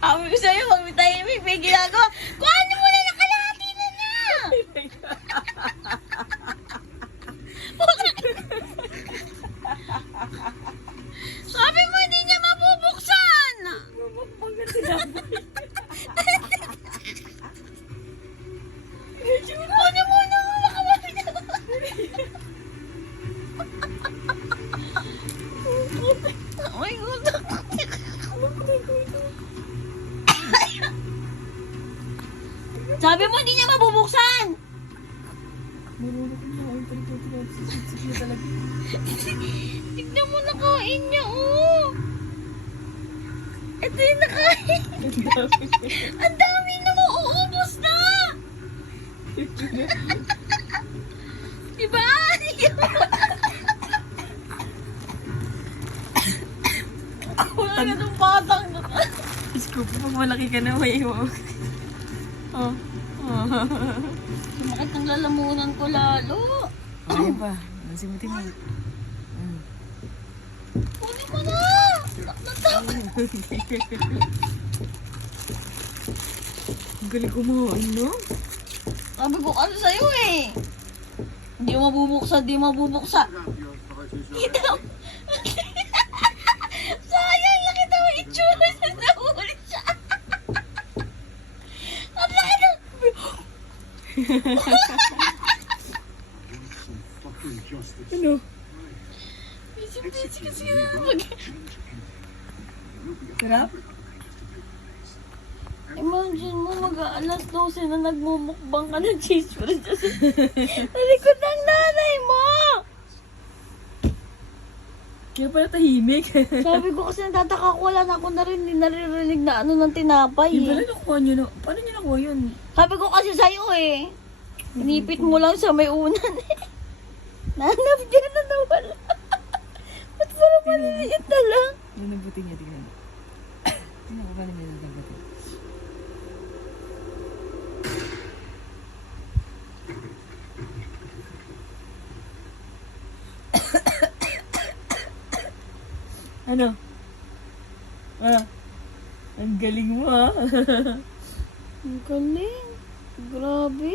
Sabi ko sa'yo, wag may tahimik, may ginagawa. Kuhanin mo na nakalahati na na! Sabi mo, hindi niya mabubuksan! Mabukbang na tinapay. Kuhanin mo na, nakawali na. Oh my God. Sabi mo, hindi niya mabubuksan! Marunong ko na kain pa rin. Sisip na talaga. Tignan mo, nakain niya, oh! Ito yung nakain. Ang dami na, mauubos na! Diba? Wala ka nung batang na. Scoop, pag malaki ka na, may iwa. Oh. Sumakit ang lalamunan ko lalo. Ay ba? Nasimutin mo. Kunin mo na! Ang galing kumain, no? Sabi ko kasi sa'yo eh. Hindi mabubuksa, di mabubuksa. Kita mo. Sayang, nakita mo itsura sa nahuli siya. Ang laki na. Ano? Busy kasi na mag... Sarap? Imagine mo, mag-aalas 12 na nagmumukbang ka ng cheese fries sa likod ng nanay mo! Kaya pala tahimik. Sabi ko kasi natataka ko, wala na ako naririnig na ano ng tinapay Yung pala eh. nakuha nyo, no? Paano nyo nakuha yun? Sabi ko kasi sa'yo eh. Inipit mo lang sa may unan eh. Nanap niya na nawala. Ba't parang maliliit na lang? Nanabutin niya, tingnan mo. Tingnan ko paano niya nanabutin. Ano? Ang galing mo ah. Ang galing. Grabe.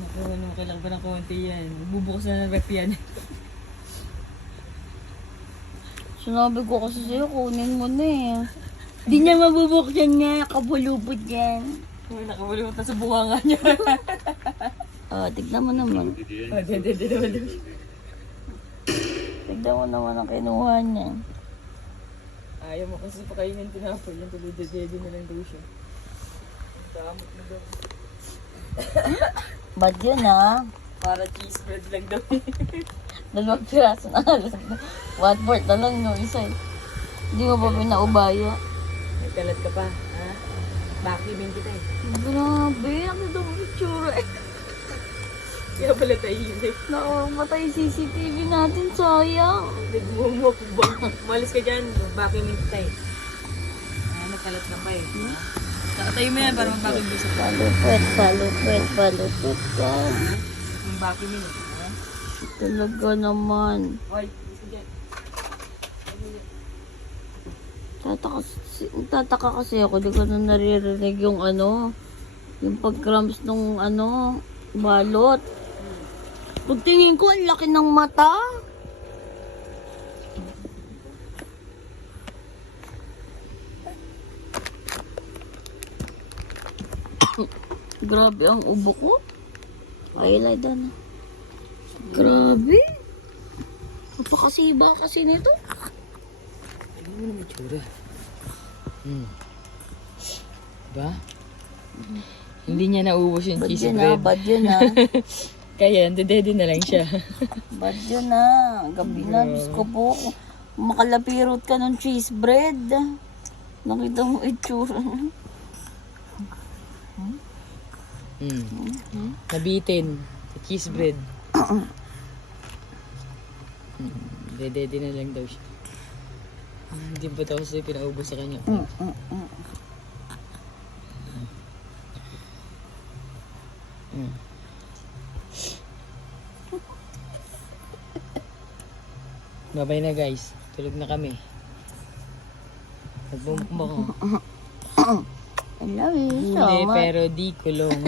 Naku, ano, kailangan pa ng konti yan. Bubukas na ng rep yan. Sinabi ko kasi sa'yo, kunin mo na eh. Di niya mabubuksan niya, kabulubot yan. Uy, nakabalimutan na sa bunganga niya. Tignan mo naman. Oh, dede naman. Tignan mo naman ang kinuha niya. Ayaw mo kasi pakainin tinapay. Yung tuloy dede na lang daw siya. Ang damot na daw. Bad yun ah. Para cheese bread lang daw. 2 piraso na lang. 1/4 na lang yung isa eh. Hindi mo ba pinaubaya? Nagkalat ka pa, ha? Vacuumin kita eh. Grabe, ano daw ang itsura eh. Kaya pala tahimik. Nakamatay yung CCTV natin, sayang. Nagmumukbang. Umalis ka dyan, vacuumin kita eh. Nagkalat ka pa eh. Tayo mo yan para mag-vacuum bisa ka. Palupit ka. Yung vacuumin eh. Ha? Talaga naman. Hoy, bisa dyan. Tataka kasi ako, di ko na naririnig yung ano, yung pag-cramps nung ano, balot. Pagtingin ko, ang laki ng mata. Grabe ang ubo ko. Ay, lada na. Grabe. Napakasiba kasi nito. Ano mo naman tsura? Diba? Hindi niya naubos yung Bad cheese yun ah, bread. bad yun ah. Kaya, dede na lang siya. Bad yun ah. Gabi na, Diyos ko po. Makalapirot ka ng cheese bread. Nakita mo itsura. Nabitin. Sa cheese bread. Dede na lang daw siya. Hindi pa daw kasi pinaubos sa kanya. Babay na guys. Tulog na kami. Nagmumukbang ako. I love you so Huli much. pero di kulong.